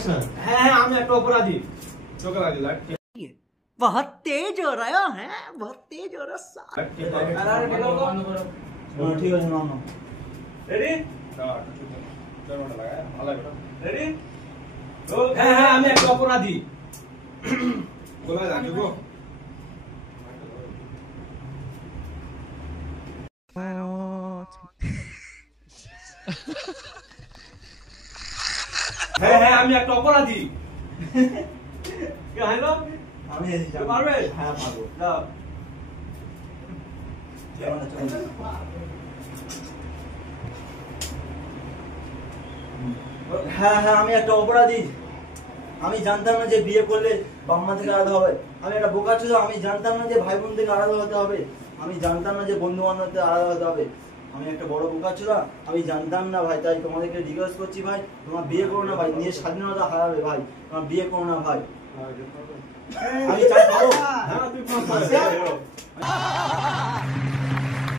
Action. হ্যাঁ হ্যাঁ আমি একটা অপরাধী। চোখে লাগি লাইট। बहुत तेज हो रहा है, बहुत तेज हो रहा है। ঠিক আছে নাও নাও। রেডি? চলো লাগা ভালো বেটা। রেডি? হ্যাঁ হ্যাঁ আমি একটা অপরাধী। বলা জানি গো। হ্যাঁ হ্যাঁ আমি একটা অপরাধী। কে হলো? আমি এসেছি। পারবে? হ্যাঁ পারবো। যাও। হ্যাঁ হ্যাঁ আমি একটা অপরাধী। আমি জানতাম না যে বিয়ে করলে বাবা মা থেকে আলাদা হবে। আমি একটা বোকা ছিল, আমি জানতাম না যে ভাই বোন থেকে আলাদা হতে হবে। আমি জানতাম না যে বন্ধু বান্ধব থেকে আলাদা হতে হবে। আমি একটা বড় বোকা ছিল, আমি জানতাম না ভাই। তাই তোমাদেরকে রিকোয়েস্ট করছি ভাই, তোমার বিয়ে করো না ভাই, নিজের স্বাধীনতা হারাবে ভাই। তোমার বিয়ে করো না ভাই। আমি চাই পাবো। হ্যাঁ তুই